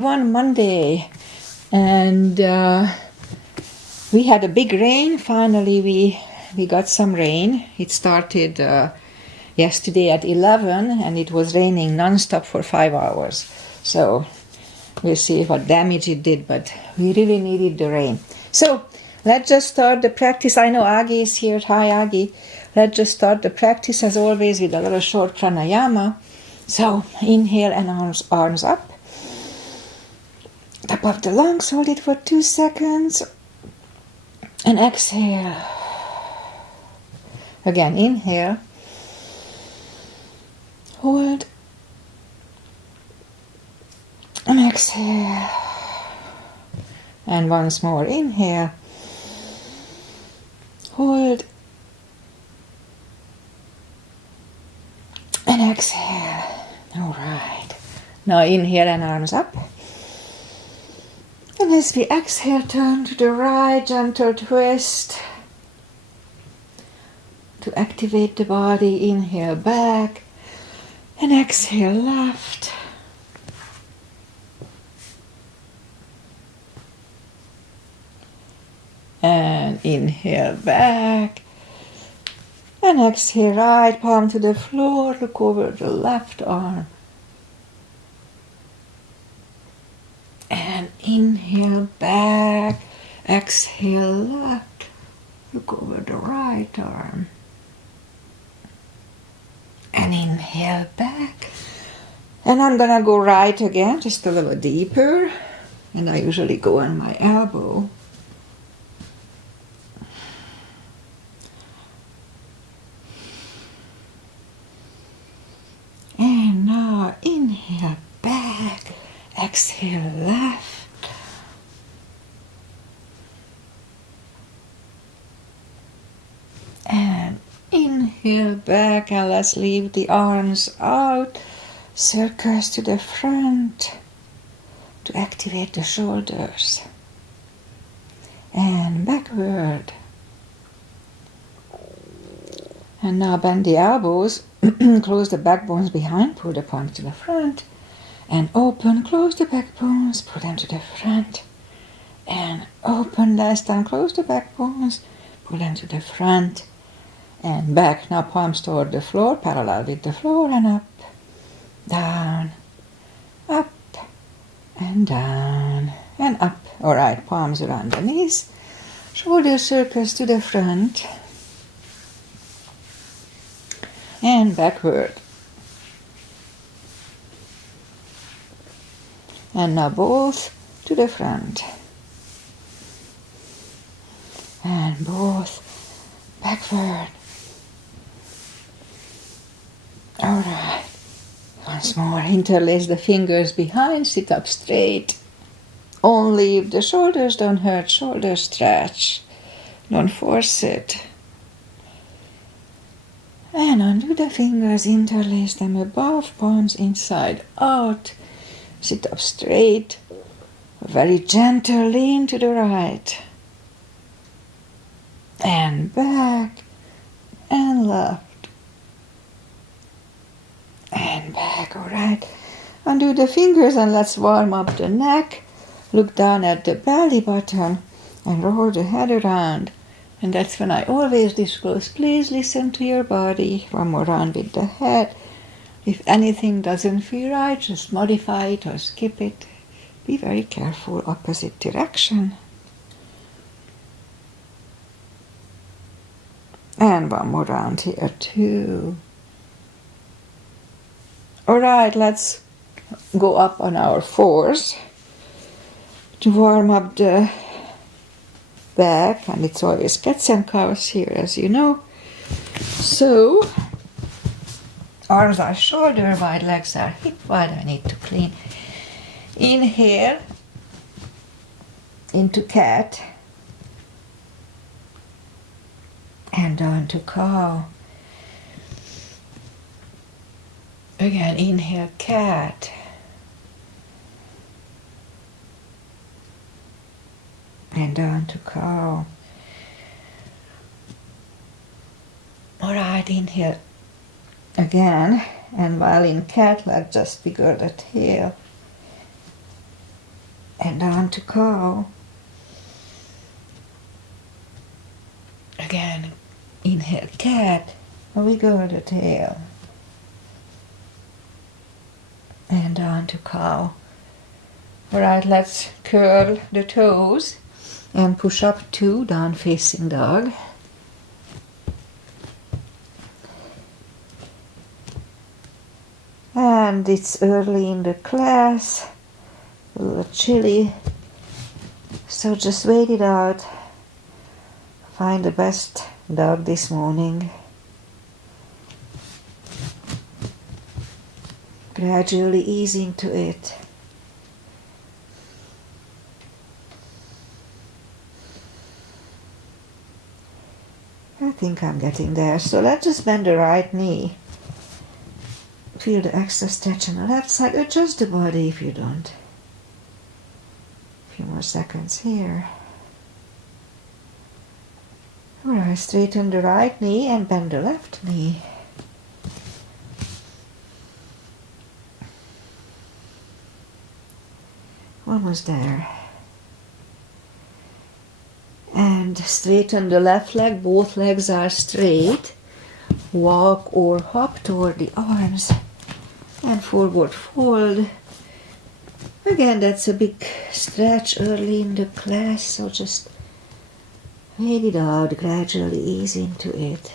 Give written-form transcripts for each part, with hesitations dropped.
One Monday, and we had a big rain. Finally we got some rain. It started yesterday at 11 and it was raining non-stop for 5 hours. So we'll see what damage it did, but we really needed the rain. So let's just start the practice. I know Agi is here. Hi Agi. Let's just start the practice as always with a little short pranayama. So inhale and arms up. Top of the lungs, hold it for 2 seconds. And exhale. Again, inhale. Hold. And exhale. And once more, inhale. Hold. And exhale. All right. Now inhale and arms up. And as we exhale, turn to the right, gentle twist. To activate the body, inhale back. And exhale left. And inhale back. And exhale right, palm to the floor, look over the left arm. And inhale back, exhale left, look over the right arm. And inhale back. And I'm gonna go right again, just a little deeper. And I usually go on my elbow. And now inhale back, exhale left. And inhale back, and let's leave the arms out. Circles to the front to activate the shoulders. And backward. And now bend the elbows, close the backbones behind, pull the palms to the front. And open, close the backbones, pull them to the front. And open, last time, close the backbones, pull them to the front. And back, now palms toward the floor, parallel with the floor, and up, down, up, and down, and up. All right, palms around the knees, shoulder circles to the front, and backward. And now both to the front. And both backward. All right. Once more, interlace the fingers behind, sit up straight. Only if the shoulders don't hurt, shoulder stretch. Don't force it. And undo the fingers, interlace them above, palms inside out. Sit up straight. Very gentle, lean to the right. And back. And left. And back, all right. Undo the fingers and let's warm up the neck. Look down at the belly button and roll the head around. And that's when I always disclose, please listen to your body. One more round with the head. If anything doesn't feel right, just modify it or skip it. Be very careful, opposite direction. And one more round here too. All right, let's go up on our fours to warm up the back, and it's always cats and cows here, as you know. So, arms are shoulder wide, legs are hip wide. I need to clean. Inhale into cat and down to cow. Again, inhale, cat. And down to cow. All right, inhale again. And while in cat, let's just wiggle the tail. and down to cow. Again, inhale cat, and wiggle the tail. And down to cow. Alright, let's curl the toes and push up 2, down facing dog. And it's early in the class, a little chilly, so just wait it out. Find the best dog this morning. Gradually ease into it. I think I'm getting there, so let's just bend the right knee. Feel the extra stretch on the left side. Adjust the body if you don't. A few more seconds here. Alright, straighten the right knee and bend the left knee. Almost there. And straighten the left leg. Both legs are straight. Walk or hop toward the arms. And forward fold. Again, that's a big stretch early in the class, so just wait it out, gradually ease into it.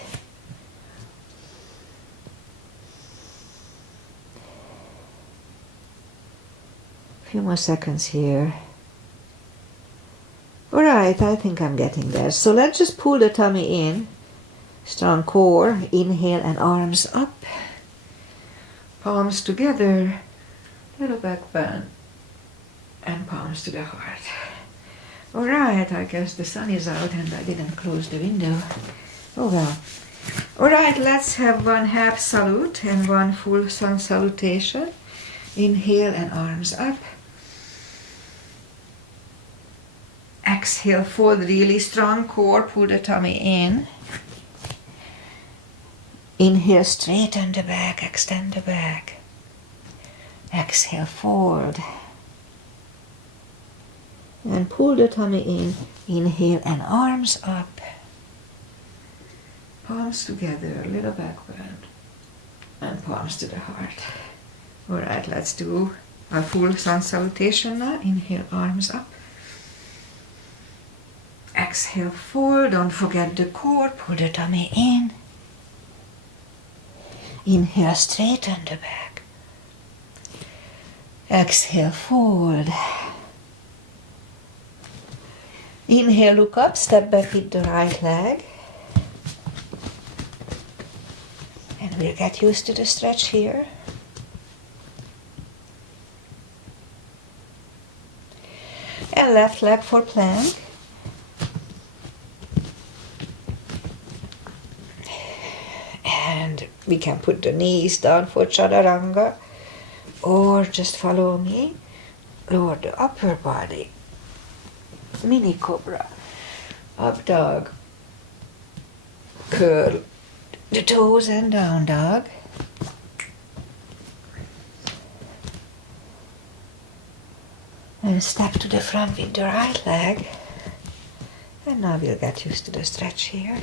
A few more seconds here. Alright, I think I'm getting there. So let's just pull the tummy in. Strong core, inhale and arms up. Palms together, little back bend, and palms to the heart. Alright, I guess the sun is out and I didn't close the window. Oh well. Alright, let's have one half salute and one full sun salutation. Inhale and arms up. Exhale, fold really strong core, pull the tummy in. Inhale, straighten the back, extend the back. Exhale, fold. And pull the tummy in. Inhale and arms up. Palms together, little back bend. And palms to the heart. Alright, let's do a full sun salutation now. Inhale, arms up. Exhale, fold. Don't forget the core. Pull the tummy in. Inhale, straighten the back. Exhale, fold. Inhale, look up, step back with the right leg. And we'll get used to the stretch here. And left leg for plank. And we can put the knees down for chaturanga, or just follow me. Lower the upper body. Mini cobra. Up dog. Curl the toes and down dog. And step to the front with the right leg. And now we'll get used to the stretch here.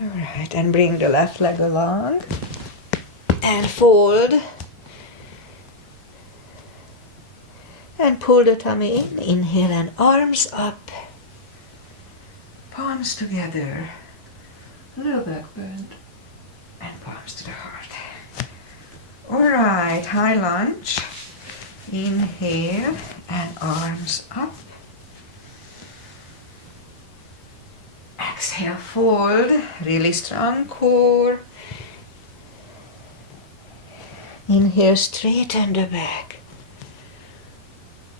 Alright, and bring the left leg along. And fold. And pull the tummy in. Inhale and arms up. Palms together. Little back bend. And palms to the heart. Alright, high lunge. Inhale and arms up. Exhale, fold. Really strong core. Inhale, straighten the back.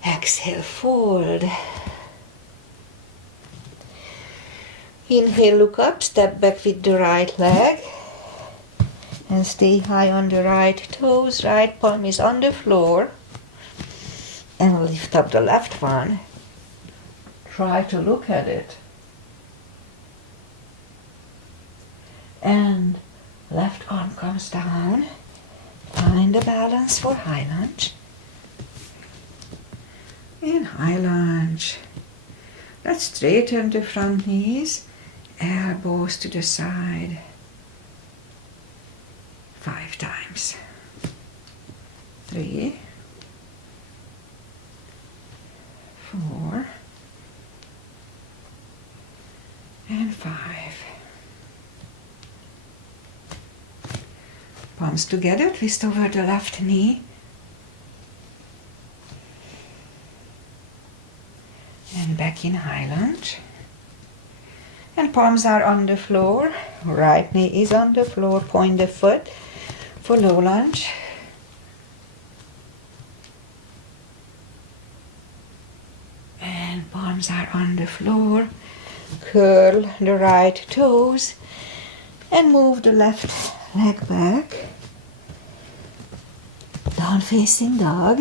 Exhale, fold. Inhale, look up, step back with the right leg. And stay high on the right toes. Right palm is on the floor. And lift up the left one. Try to look at it. And left arm comes down. Find Find the balance for high lunge. In high lunge, let's straighten the front knees, elbows to the side. 5 times. 3, 4, and 5. Palms together, twist over the left knee. And back in high lunge. And palms are on the floor. Right knee is on the floor. Point the foot for low lunge. And palms are on the floor. Curl the right toes and move the left leg back. Down facing dog.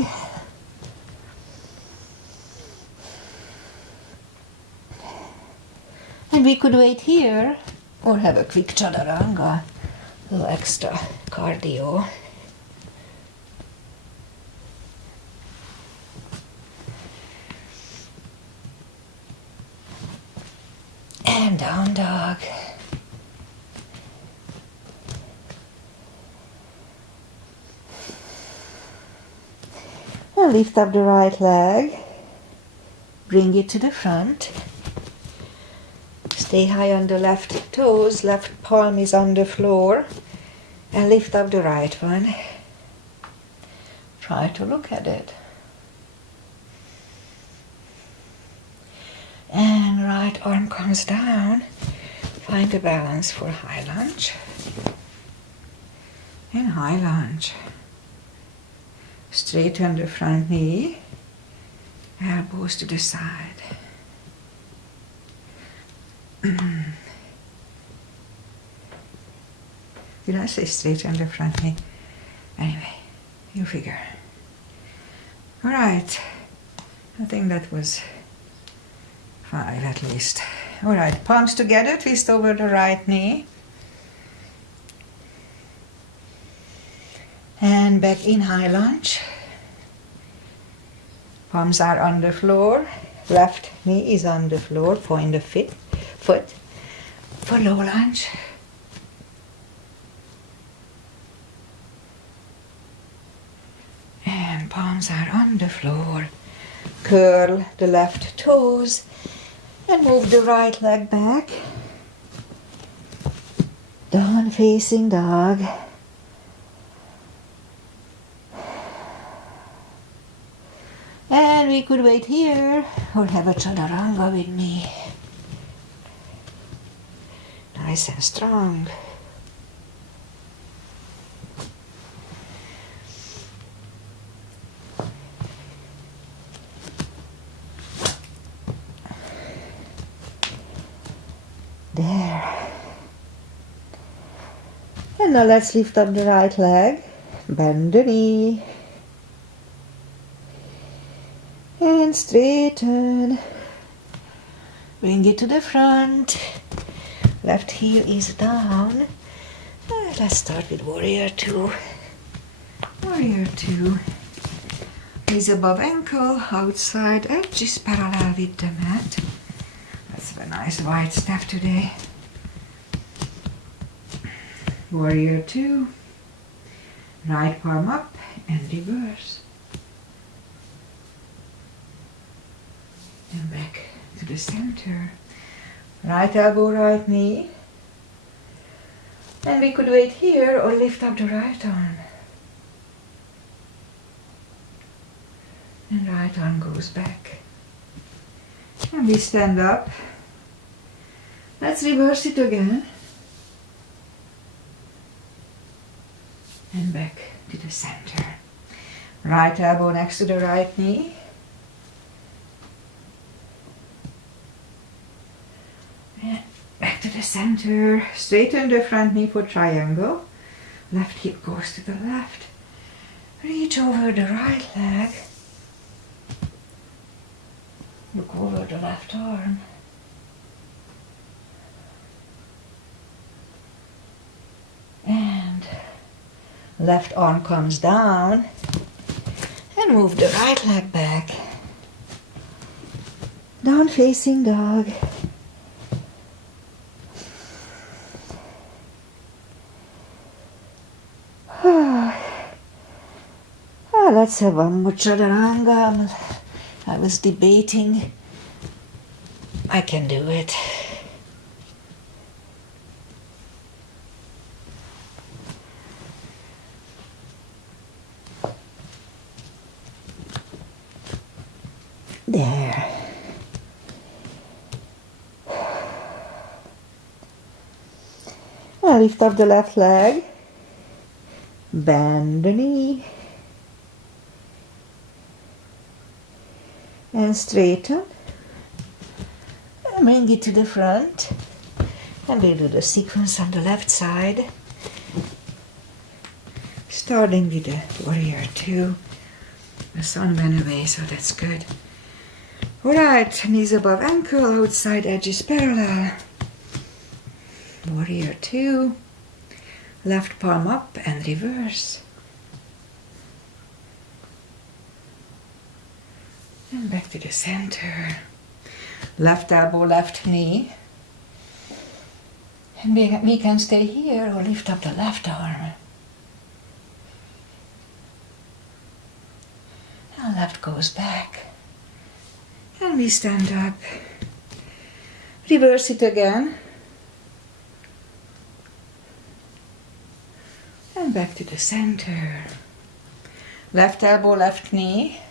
And we could wait here or have a quick chaturanga, a little extra cardio. And down dog. And lift up the right leg. Bring it to the front. Stay high on the left toes, left palm is on the floor, and lift up the right one. Try to look at it. And right arm comes down. Find the balance for high lunge. And high lunge. Straighten the front knee, elbows to the side. Did I say straighten the front knee? Anyway, you figure. Alright, I think that was 5 at least. Alright, palms together, twist over the right knee. And back in high lunge. Palms are on the floor. Left knee is on the floor. Point the foot for low lunge. And palms are on the floor. Curl the left toes and move the right leg back. Down facing dog. And we could wait here or have a chaturanga with me. Nice and strong. There. And now let's lift up the right leg. Bend the knee. And straighten. Bring it to the front. Left heel is down. Let's start with Warrior 2. Warrior 2. Knees above ankle, outside edge is parallel with the mat. That's a nice wide step today. Warrior 2. Right palm up and reverse. And back to the center. Right elbow, right knee. And we could wait here or lift up the right arm. And right arm goes back. And we stand up. Let's reverse it again. And back to the center. Right elbow next to the right knee. And back to the center. Straighten the front knee for triangle. Left hip goes to the left. Reach over the right leg. Look over the left arm. And Left arm comes down. And move the right leg back. Down facing dog. Let's have one more chaturanga. I was debating. I can do it. There. Now lift up the left leg. Bend the knee. And straighten. And bring it to the front. And we'll do the sequence on the left side. Starting with the warrior 2. The sun went away, so that's good. Alright, knees above ankle, outside edges parallel. Warrior 2. Left palm up and reverse. And back to the center. Left elbow, left knee. And we can stay here or lift up the left arm. And left goes back. And we stand up. Reverse it again. And back to the center. Left elbow, left knee.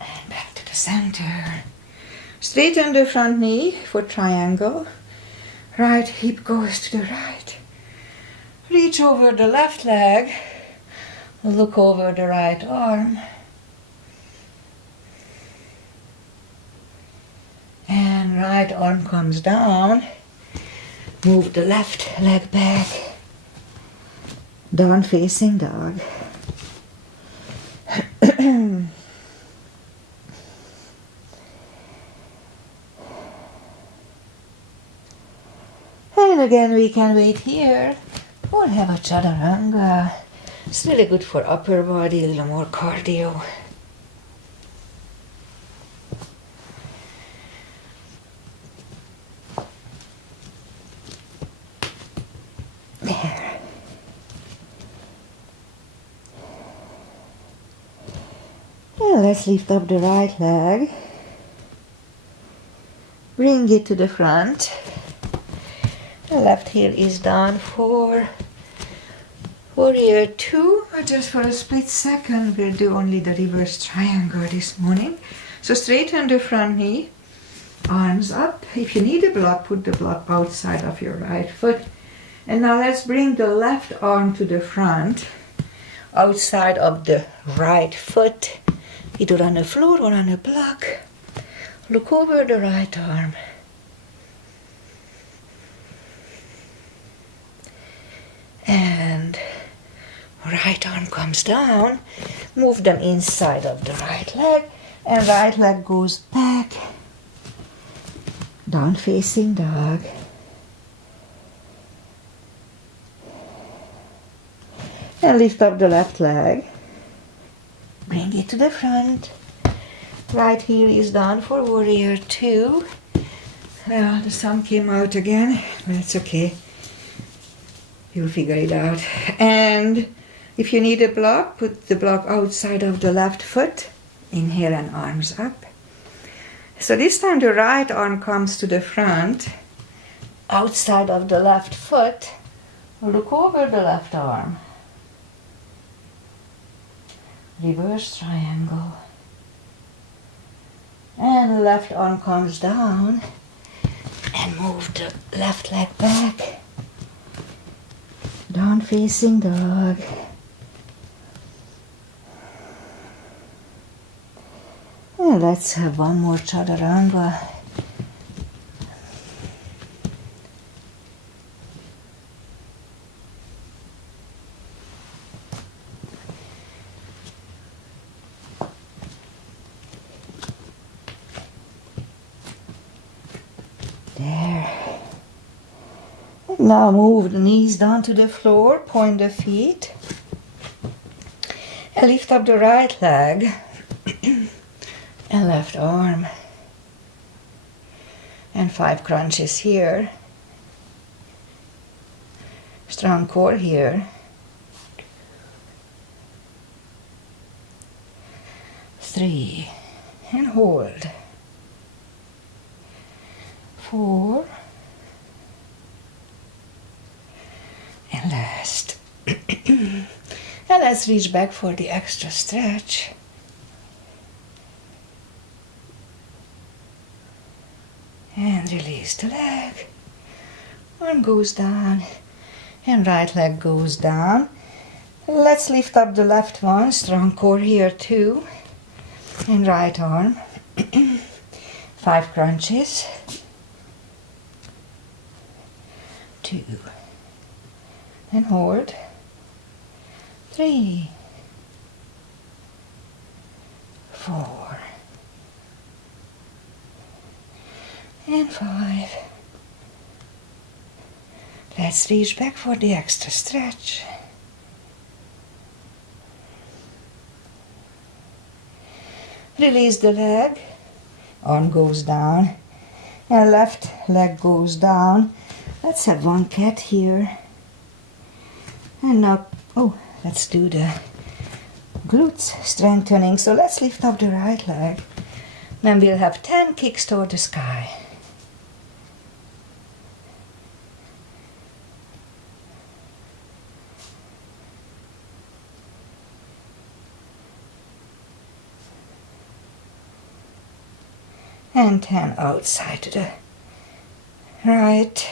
And back to the center. Straighten the front knee for triangle. Right hip goes to the right. Reach over the left leg. Look over the right arm. And right arm comes down. Move the left leg back. Down facing dog. And again we can wait here or have a chaturanga. It's really good for upper body, a little more cardio. There. And let's lift up the right leg. Bring it to the front. The left heel is down for warrior 2. Just for a split second, we'll do only the reverse triangle this morning. So straighten the front knee, arms up. If you need a block, put the block outside of your right foot. And now let's bring the left arm to the front, outside of the right foot, either on the floor or on a block. Look over the right arm. And right arm comes down, move them inside of the right leg, and right leg goes back, down facing dog. And lift up the left leg, bring it to the front. Right heel is down for warrior 2. The sun came out again, but it's okay. You'll figure it out. And if you need a block, put the block outside of the left foot. Inhale and arms up. So this time the right arm comes to the front, outside of the left foot. Look over the left arm. Reverse triangle. And left arm comes down. And move the left leg back. Down facing dog. And let's have one more chaturanga. There. Now move the knees down to the floor, point the feet, and lift up the right leg and left arm. And 5 crunches here. Strong core here. 3, and hold. 4, and last. And let's reach back for the extra stretch. And release the leg. Arm goes down and right leg goes down. Let's lift up the left one, strong core here too. And right arm. 5 crunches. 2. And hold. 3. 4. And 5. Let's reach back for the extra stretch. Release the leg, arm goes down, and left leg goes down. Let's have one cat here. And now, let's do the glutes strengthening. So let's lift up the right leg. Then we'll have 10 kicks toward the sky. And 10 outside to the right.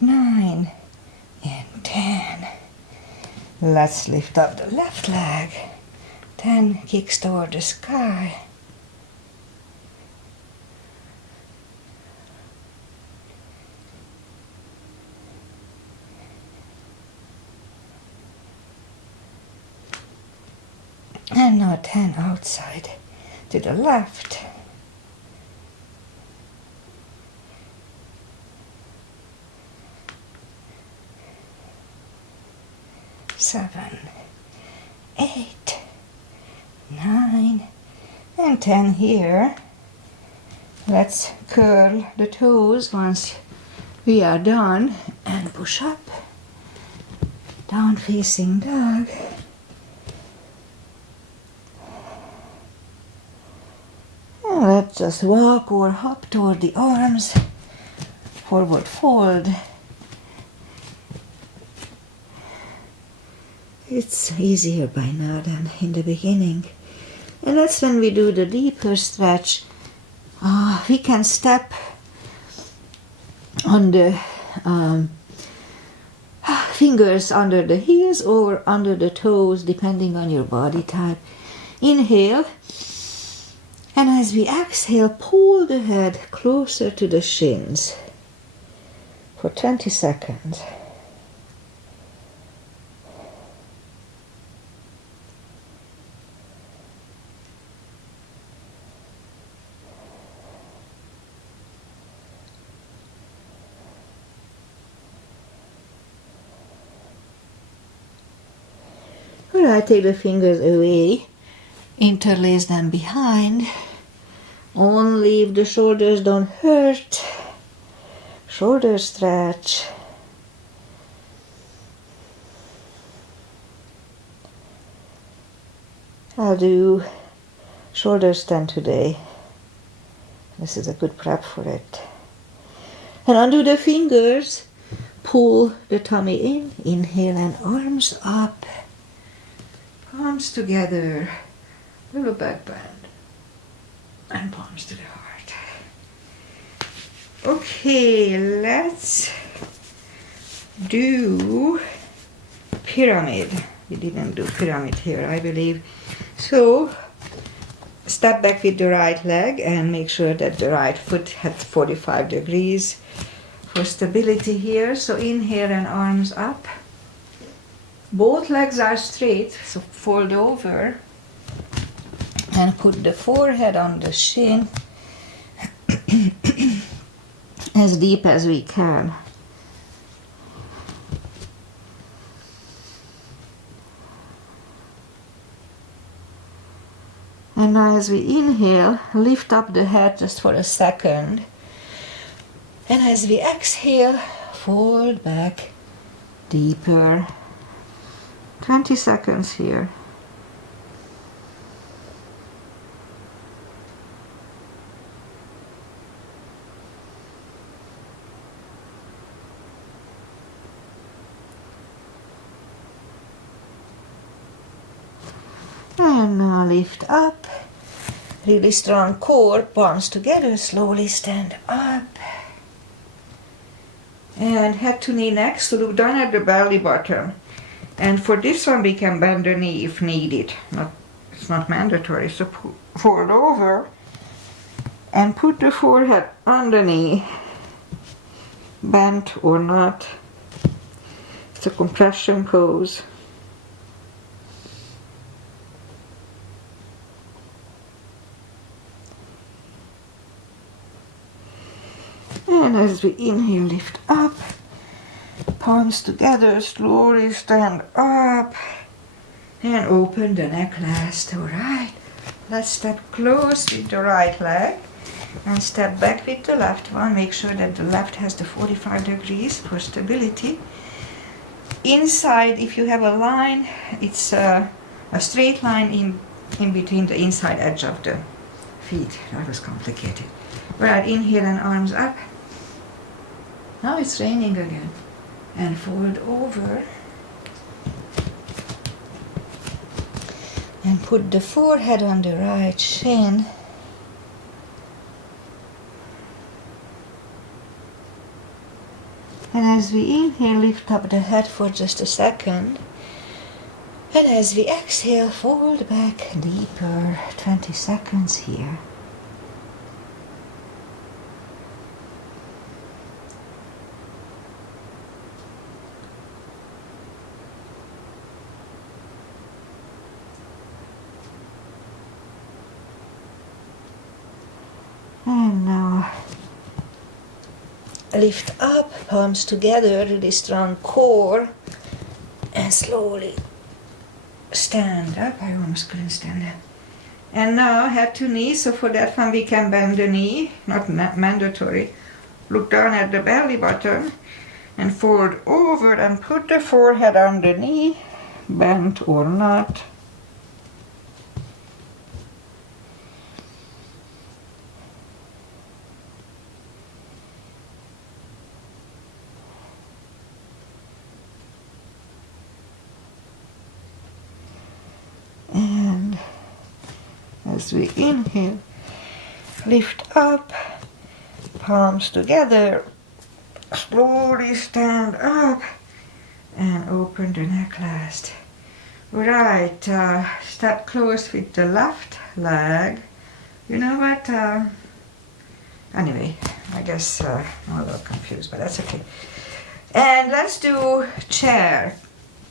Nine and 10. Let's lift up the left leg. 10 kicks toward the sky. And now 10 outside to the left. Seven, 8, 9, and 10 here. Let's curl the toes once we are done and push up. Down facing dog. And let's just walk or hop toward the arms. Forward fold. It's easier by now than in the beginning. And that's when we do the deeper stretch. We can step on the fingers under the heels or under the toes, depending on your body type. Inhale. And as we exhale, pull the head closer to the shins for 20 seconds. Alright, take the fingers away, interlace them behind, only if the shoulders don't hurt, shoulder stretch. I'll do shoulder stand today. This is a good prep for it. And undo the fingers, pull the tummy in, inhale and arms up. Palms together, little back bend, and palms to the heart. Okay, let's do pyramid. We didn't do pyramid here, I believe. So, step back with the right leg and make sure that the right foot at 45 degrees for stability here. So inhale and arms up. Both legs are straight, so fold over and put the forehead on the shin as deep as we can. And now as we inhale, lift up the head just for a second. And as we exhale, fold back deeper. 20 seconds here. And now lift up. Really strong core, palms together, slowly stand up. And head to knee next, so look down at the belly button. And for this one we can bend the knee if needed. It's not mandatory, so fold over and put the forehead on the knee, bent or not. It's a compression pose. And as we inhale, lift up, palms together, slowly stand up, and open the neck last. Alright, let's step close with the right leg, and step back with the left one. Make sure that the left has the 45 degrees for stability. Inside, if you have a line, it's a straight line in between the inside edge of the feet. That was complicated. Alright, inhale and arms up. Now it's raining again. And fold over. And put the forehead on the right shin. And as we inhale, lift up the head for just a second. And as we exhale, fold back deeper. 20 seconds here. And now lift up, palms together, really strong core, and slowly stand up. I almost couldn't stand up. And now head to knee, so for that one we can bend the knee, not mandatory. Look down at the belly button and fold over and put the forehead on the knee, bent or not. And as we inhale, lift up, palms together, slowly stand up, and open the neck last. Right, step close with the left leg. You know what? Anyway, I guess I'm a little confused, but that's okay. And let's do chair,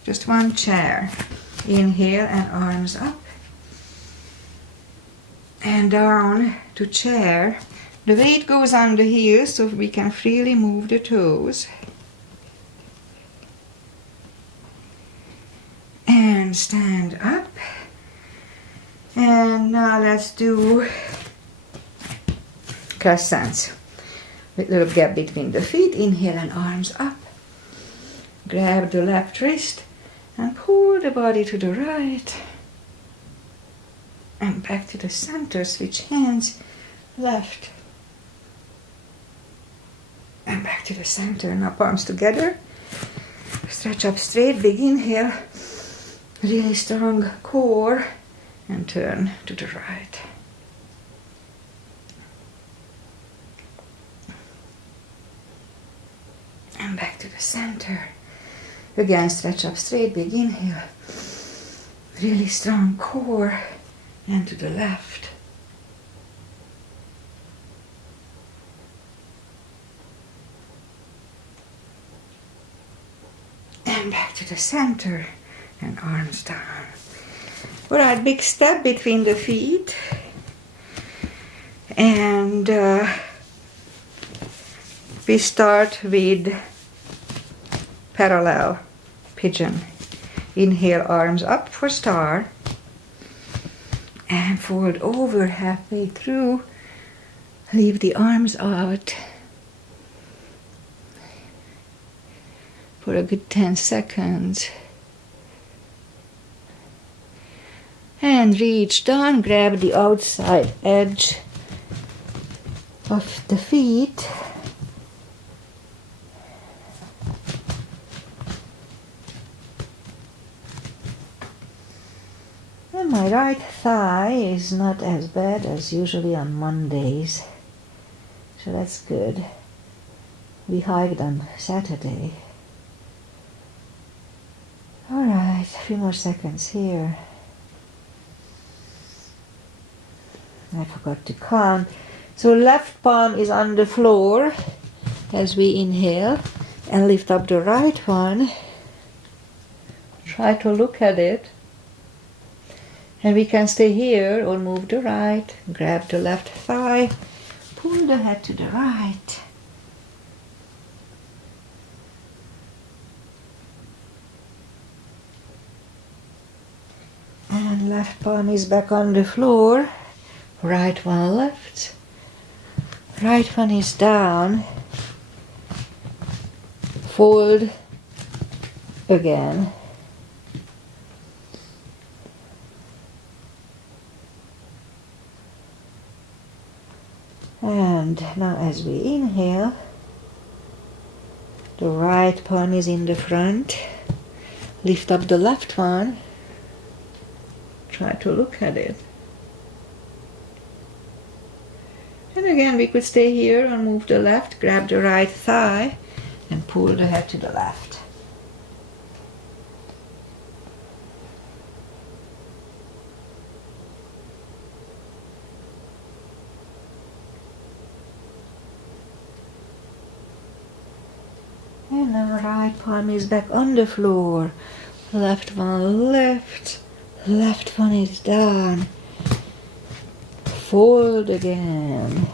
just one chair. Inhale and arms up and down to chair. The weight goes on the heels so we can freely move the toes. And stand up. And now let's do crescents with a little gap between the feet. Inhale and arms up. Grab the left wrist and pull the body to the right and back to the center. Switch hands, left and back to the center. Now palms together, stretch up straight, big inhale, really strong core, and turn to the right. And back to the center. Again, stretch up straight, big inhale, really strong core, and to the left. And back to the center. And arms down. Alright, big step between the feet. And we start with parallel pigeon. Inhale, arms up for star. And fold over halfway through. Leave the arms out for a good 10 seconds. And reach down, grab the outside edge of the feet. And my right thigh is not as bad as usually on Mondays. So that's good. We hiked on Saturday. Alright, a few more seconds here. I forgot to count. So left palm is on the floor as we inhale and lift up the right one. Try to look at it. And we can stay here or move the right. Grab the left thigh. Pull the head to the right. And left palm is back on the floor. Right one left. Right one is down. Fold again. And now as we inhale, the right palm is in the front. Lift up the left one. Try to look at it. And again, we could stay here and move the left, grab the right thigh, and pull the head to the left. And now right palm is back on the floor. Left one left. Left one is down. Fold again.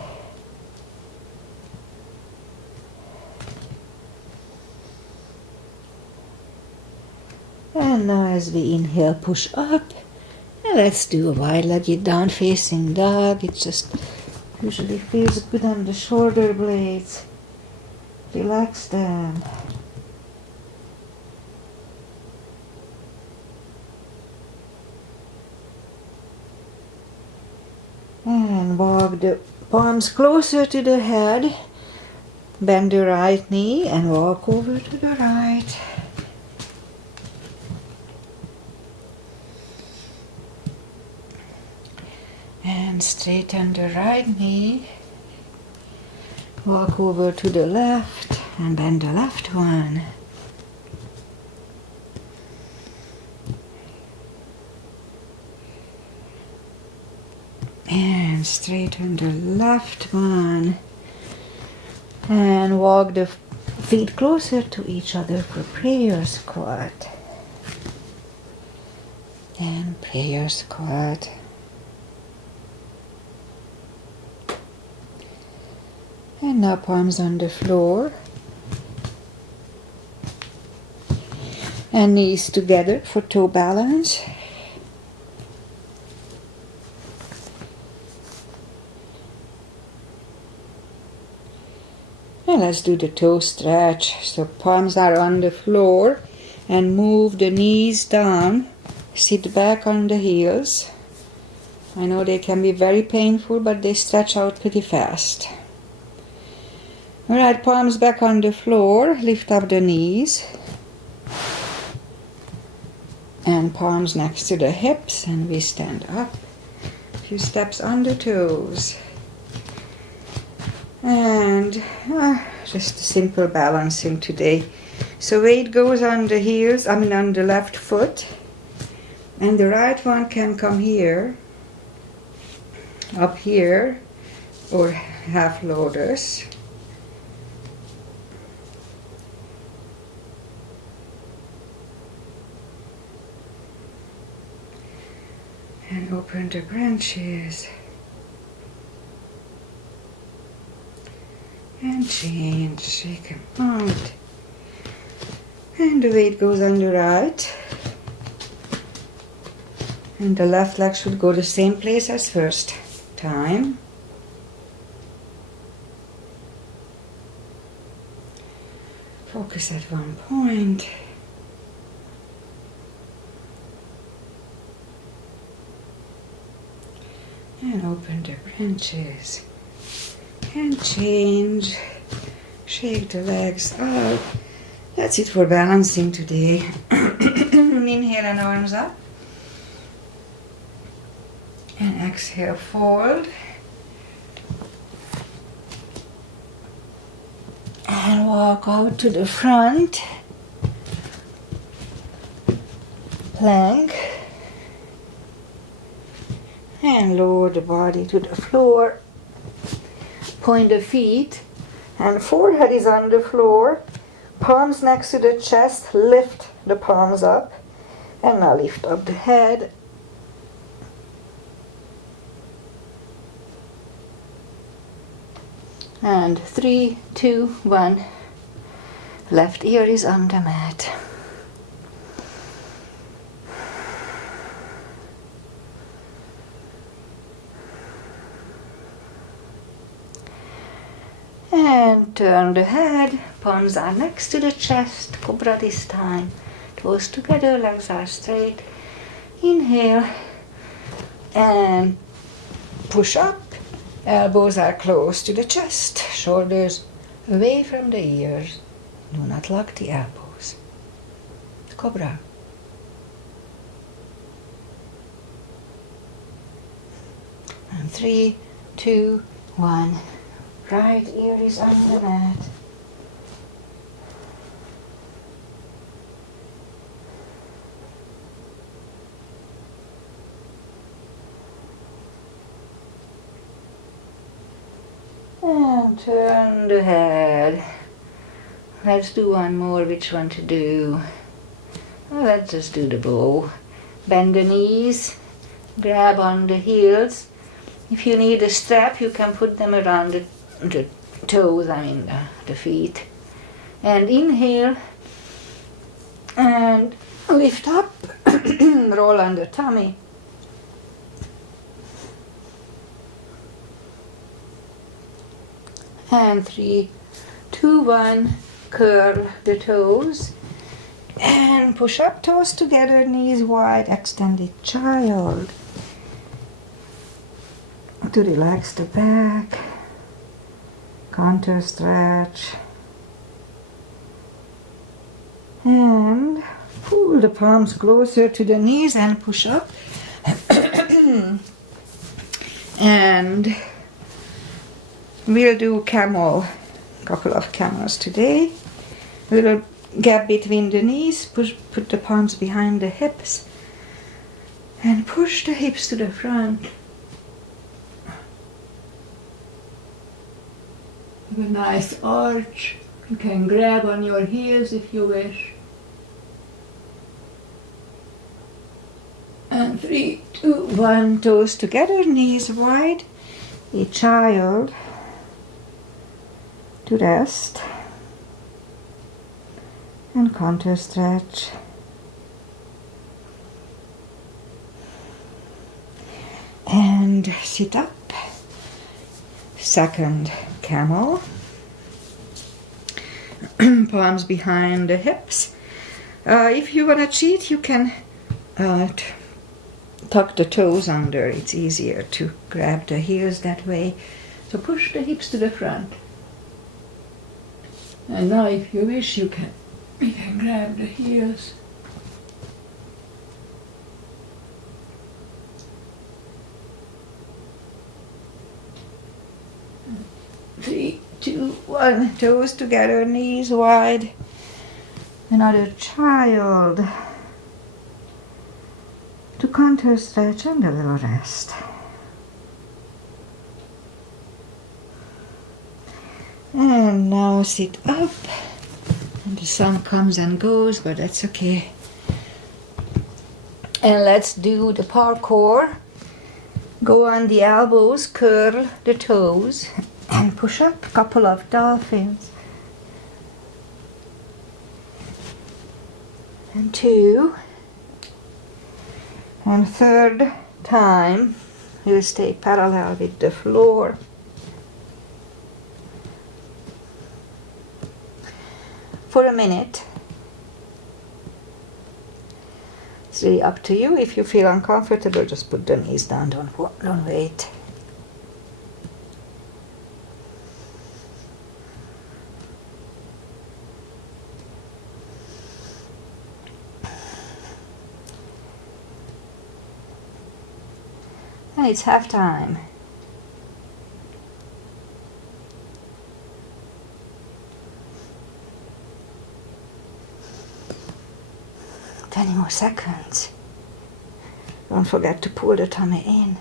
And now as we inhale, push up. And let's do a wide-legged down facing dog. It just usually feels good on the shoulder blades. Relax them. And walk the palms closer to the head. Bend the right knee and walk over to the right. And straighten the right knee. Walk over to the left and bend the left one. And straighten the left one. And walk the feet closer to each other for prayer squat. And prayer squat. And now palms on the floor. And knees together for toe balance. And let's do the toe stretch. So palms are on the floor and move the knees down. Sit back on the heels. I know they can be very painful, but they stretch out pretty fast. Alright, palms back on the floor. Lift up the knees. And palms next to the hips, and we stand up. A few steps on the toes. And just a simple balancing today. So weight goes on the heels, on the left foot. And the right one can come here, up here, or half lotus. And open the branches. And change, shake them out. And the weight goes on the right. And the left leg should go the same place as first time. Focus at one point. And open the branches. And change. Shake the legs out. That's it for balancing today. Inhale and arms up. And exhale, fold. And walk out to the front. Plank. And lower the body to the floor. Point the feet. And forehead is on the floor. Palms next to the chest. Lift the palms up. And now lift up the head. And 3, 2, 1. Left ear is on the mat. And turn the head. Palms are next to the chest. Cobra this time. Toes together, legs are straight. Inhale. And push up. Elbows are close to the chest, shoulders away from the ears. Do not lock the elbows. Cobra. And 3, 2, 1. Right ear is on the mat. And turn the head. Let's do one more. Which one to do? Well, let's just do the bow. Bend the knees. Grab on the heels. If you need a strap, you can put them around the toes, the feet. And inhale. And lift up. Roll on the tummy. And 3, 2, 1, curl the toes and push up, toes together, knees wide, extended child. To relax the back, counter stretch, and pull the palms closer to the knees and push up. And we'll do camel, couple of camels today. Little gap between the knees, put the palms behind the hips and push the hips to the front. Have a nice arch. You can grab on your heels if you wish. And 3, 2, 1, toes together, knees wide. A child. To rest and counter stretch. And sit up. Second camel. Palms behind the hips. If you want to cheat, you can tuck the toes under. It's easier to grab the heels that way. So push the hips to the front. And now if you wish, you can grab the heels. Three, 2, 1, toes together, knees wide. Another child. To counter stretch and a little rest. And now sit up. And the sun comes and goes, but that's okay. And let's do the parkour. Go on the elbows, curl the toes, and push up a couple of dolphins. And 2. And 3rd time, you stay parallel with the floor. For a minute. It's really up to you. If you feel uncomfortable, just put the knees down, don't wait. And it's half time. Ten more seconds. Don't forget to pull the tummy in.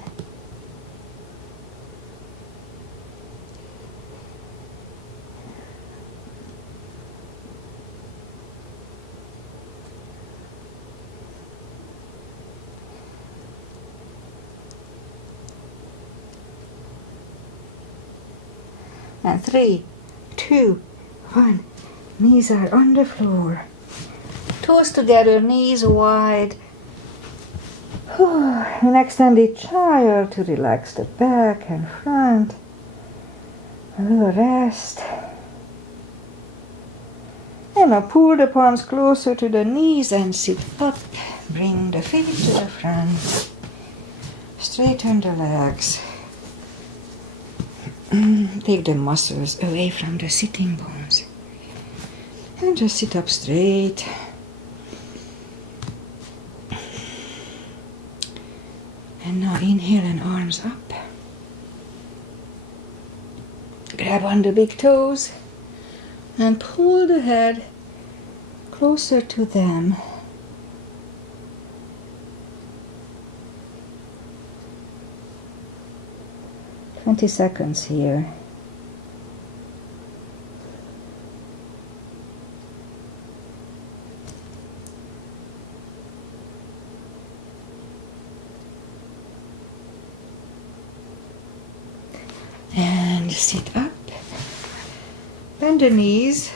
And 3, 2, 1. Knees are on the floor. Toes together, knees wide. An extended child to relax the back and front. A little rest. And now pull the palms closer to the knees and sit up. Bring the feet to the front. Straighten the legs. Take the muscles away from the sitting bones. And just sit up straight. And now inhale and arms up. Grab on the big toes and pull the head closer to them. "20 seconds here. And sit up. Bend the knees.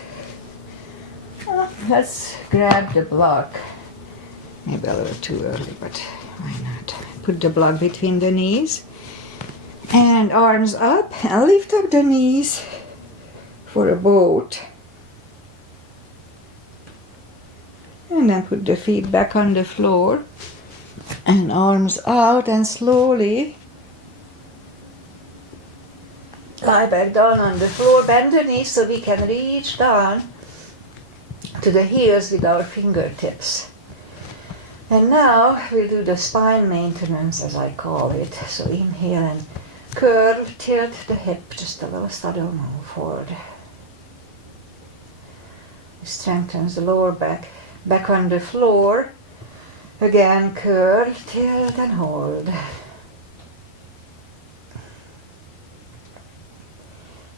Let's grab the block. Maybe a little too early, but why not? Put the block between the knees. And arms up. And lift up the knees for a boat. And then put the feet back on the floor. And arms out and slowly lie back down on the floor, bend the knees so we can reach down to the heels with our fingertips. And now we'll do the spine maintenance, as I call it. So inhale and curl, tilt the hip, just a little subtle move forward. It strengthens the lower back. Back on the floor. Again, curl, tilt and hold.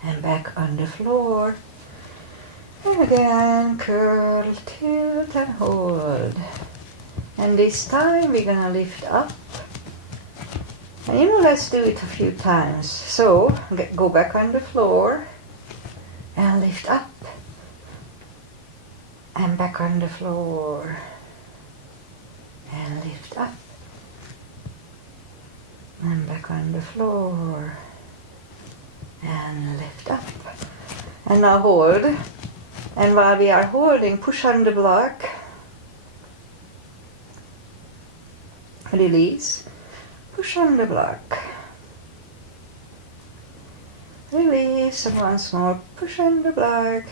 And back on the floor. And again, curl, tilt and hold. And this time we're gonna lift up. And let's do it a few times. So, go back on the floor and lift up. And back on the floor. And lift up. And back on the floor. And lift up. And now hold. And while we are holding, push on the block. Release. Push on the block. Release. And once more, push on the block.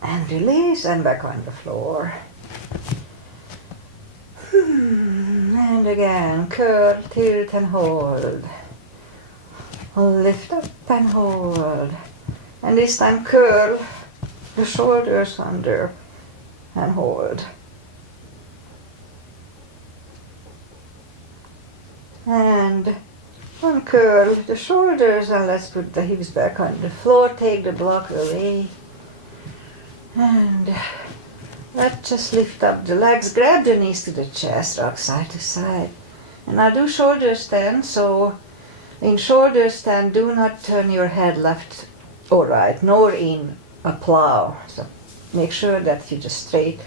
And release. And back on the floor. And again, curl, tilt and hold. Lift up and hold. And this time curl the shoulders under and hold. And uncurl the shoulders and let's put the hips back on the floor. Take the block away. And Let's just lift up the legs, grab the knees to the chest, rock side to side. And now do shoulder stand, so in shoulder stand do not turn your head left or right, nor in a plow. So make sure that you just stay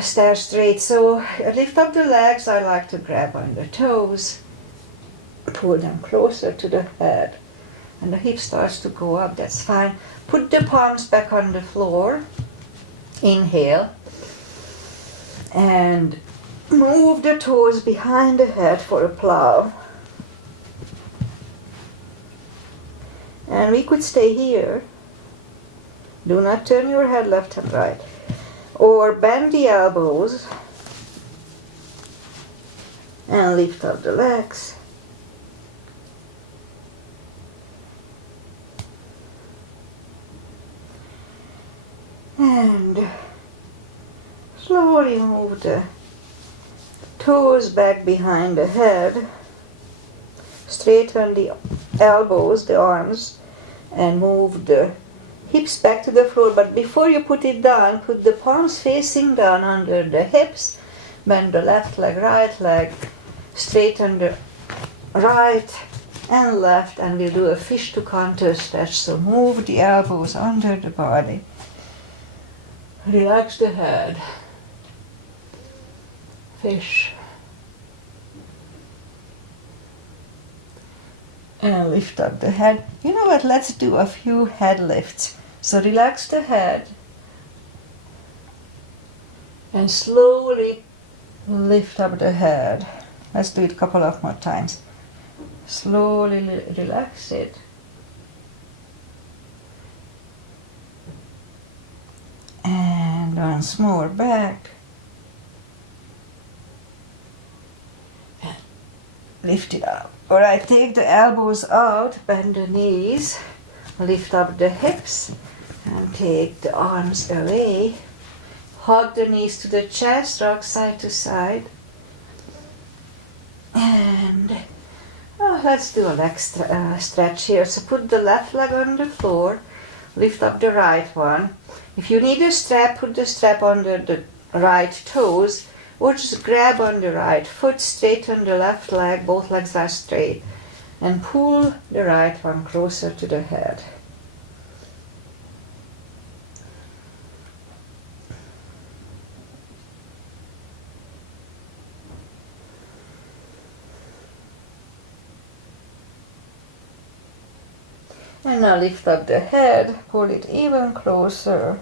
straight. So lift up the legs, I like to grab on the toes, pull them closer to the head. And the hip starts to go up, that's fine. Put the palms back on the floor. Inhale. And move the toes behind the head for a plow. And we could stay here. Do not turn your head left and right. Or bend the elbows. And lift up the legs. And slowly move the toes back behind the head. Straighten the elbows, the arms, and move the hips back to the floor. But before you put it down, put the palms facing down under the hips. Bend the left leg, right leg. Straighten the right and left, and we'll do a fish to counter stretch. So move the elbows under the body. Relax the head. Fish. And lift up the head. You know what? Let's do a few head lifts. So relax the head. And slowly lift up the head. Let's do it a couple of more times. Slowly relax it. And once more back. And lift it up. Alright, take the elbows out, bend the knees, lift up the hips, and take the arms away. Hug the knees to the chest, rock side to side. And let's do a leg stretch here. So put the left leg on the floor, lift up the right one. If you need a strap, put the strap under the right toes, or just grab on the right foot, straighten the left leg, both legs are straight, and pull the right one closer to the head. And now lift up the head, pull it even closer.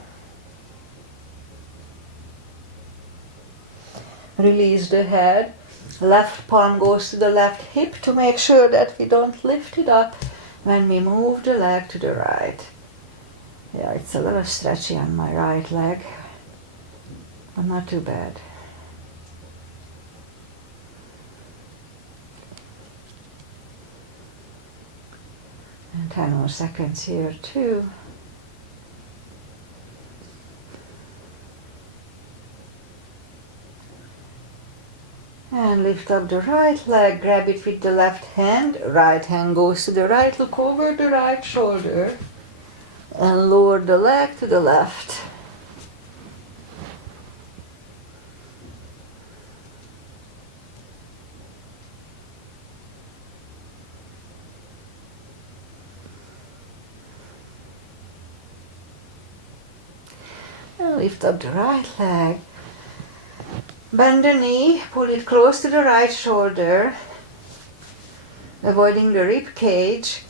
Release the head. Left palm goes to the left hip to make sure that we don't lift it up when we move the leg to the right. Yeah, it's a little stretchy on my right leg, but not too bad. And 10 more seconds here too. And lift up the right leg, grab it with the left hand, right hand goes to the right, look over the right shoulder, and lower the leg to the left. And lift up the right leg. Bend the knee, pull it close to the right shoulder, avoiding the rib cage.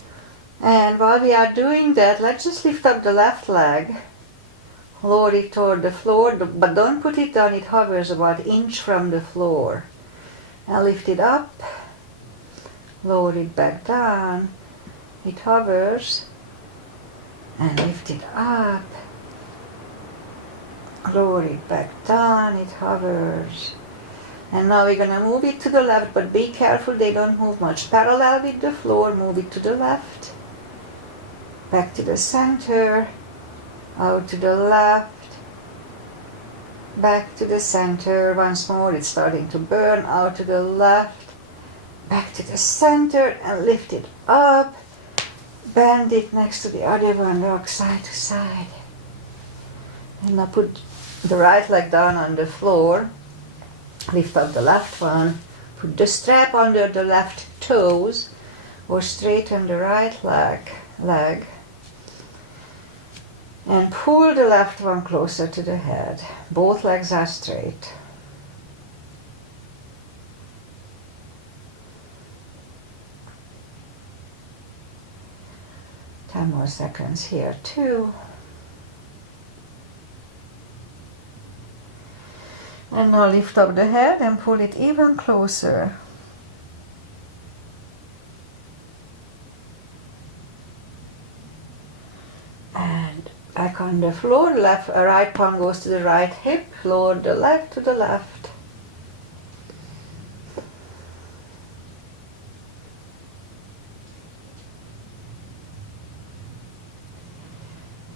And while we are doing that, let's just lift up the left leg, lower it toward the floor, but don't put it down, it hovers about an inch from the floor. And lift it up, lower it back down, it hovers, and lift it up. Lower it back down, it hovers. And now we're going to move it to the left, but be careful they don't move much. Parallel with the floor, move it to the left. Back to the center, out to the left. Back to the center, once more, it's starting to burn, out to the left. Back to the center and lift it up. Bend it next to the other one, rock side to side. And now put the right leg down on the floor, lift up the left one, put the strap under the left toes, or straighten the right leg, and pull the left one closer to the head. Both legs are straight. Ten more seconds here, 2. And now lift up the head and pull it even closer. And back on the floor, right palm goes to the right hip, lower the leg to the left.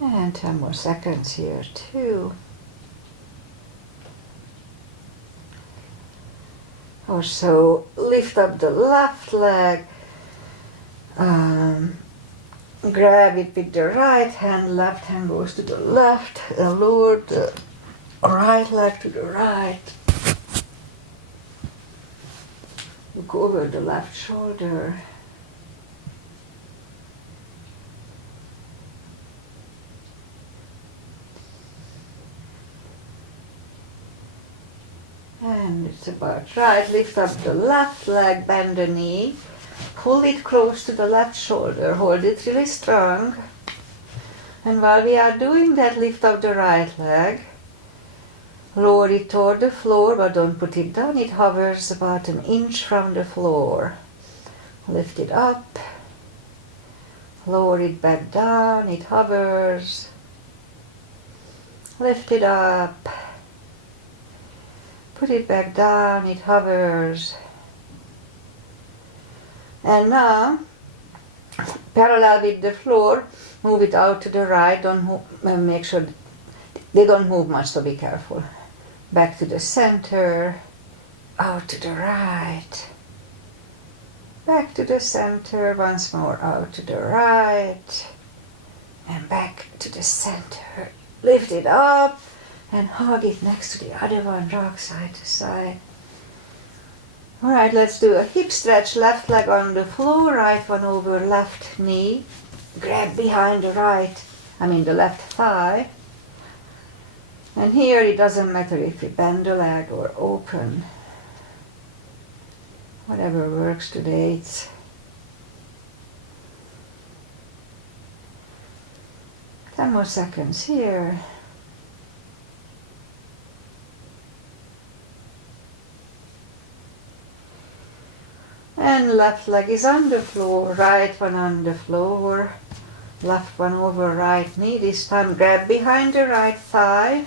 And 10 more seconds here, 2. Or so, lift up the left leg, grab it with the right hand, left hand goes to the left, and lower the right leg to the right. Look over the left shoulder. And it's about right. Lift up the left leg, bend the knee, pull it close to the left shoulder, hold it really strong. And while we are doing that, lift up the right leg, lower it toward the floor, but don't put it down. It hovers about an inch from the floor. Lift it up, lower it back down, it hovers. Lift it up. Put it back down, it hovers. And now, parallel with the floor, move it out to the right. Make sure they don't move much, so be careful. Back to the center, out to the right. Back to the center, once more out to the right. And back to the center. Lift it up. And hug it next to the other one, rock side to side. Alright, let's do a hip stretch, left leg on the floor, right one over left knee. Grab behind the left thigh. And here it doesn't matter if we bend the leg or open. Whatever works today. It's 10 more seconds here. And left leg is on the floor, right one on the floor, left one over right knee. This time grab behind the right thigh.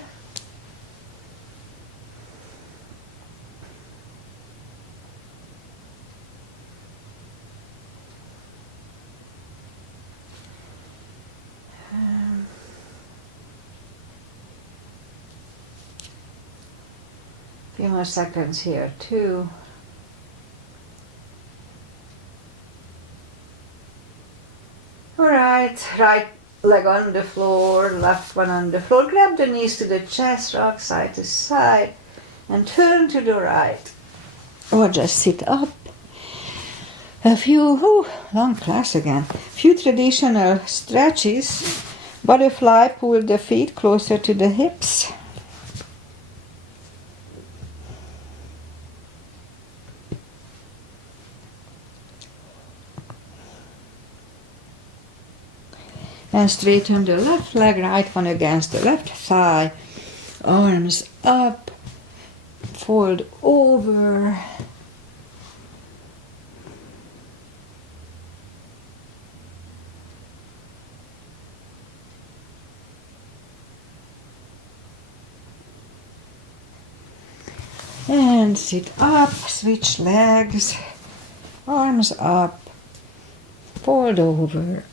Few more seconds here, 2. Alright, right leg on the floor, left one on the floor. Grab the knees to the chest, rock side to side, and turn to the right. Or just sit up. Long class again. Few traditional stretches. Butterfly, pull the feet closer to the hips. And straighten the left leg, right one against the left thigh. Arms up, fold over. And sit up, switch legs, arms up, fold over.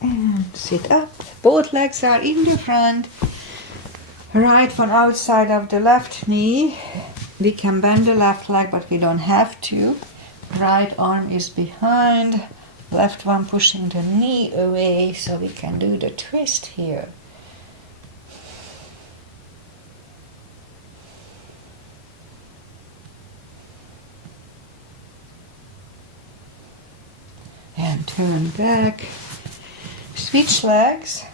And sit up. Both legs are in the front. Right one outside of the left knee. We can bend the left leg, but we don't have to. Right arm is behind, left one pushing the knee away, so we can do the twist here. And turn back. Switch legs.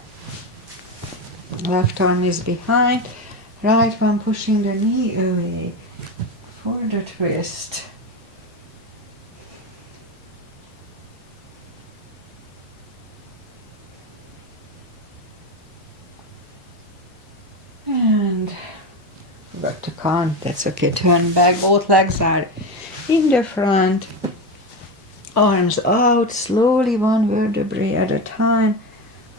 Left arm is behind, right one pushing the knee away for the twist. And forgot to count, that's okay. Turn back, both legs are in the front. Arms out, slowly one vertebrae at a time.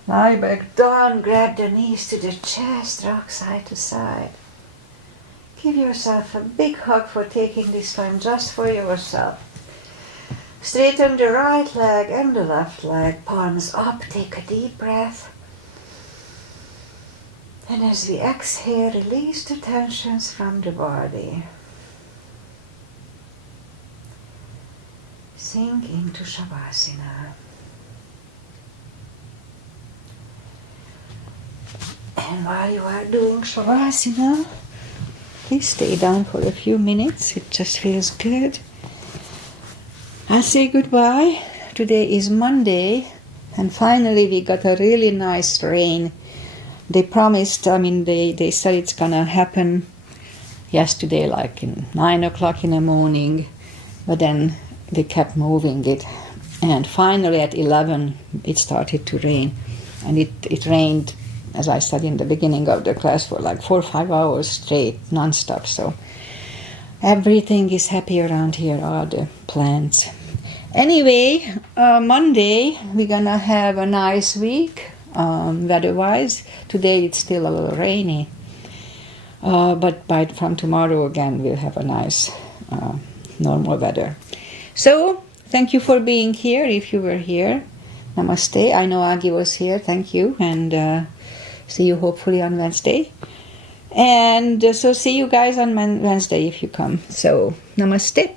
Lie back down, grab the knees to the chest, rock side to side. Give yourself a big hug for taking this time just for yourself. Straighten the right leg and the left leg, palms up, take a deep breath. And as we exhale, release the tensions from the body. Sink into Shavasana. And while you are doing Shavasana, please stay down for a few minutes. It just feels good. I'll say goodbye. Today is Monday, and finally we got a really nice rain. They promised, they said it's gonna happen yesterday, like in 9 o'clock in the morning, but then they kept moving it. And finally at 11 it started to rain. And it rained, as I said in the beginning of the class, for like 4 or 5 hours straight, non-stop. So everything is happy around here, all the plants. Anyway, Monday we're gonna have a nice week, weather-wise. Today it's still a little rainy, but from tomorrow again we'll have a nice normal weather. So thank you for being here, if you were here. Namaste. I know Agi was here, thank you, and see you hopefully on Wednesday. And so see you guys on Wednesday if you come. So namaste.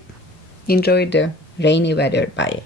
Enjoy the rainy weather. Bye.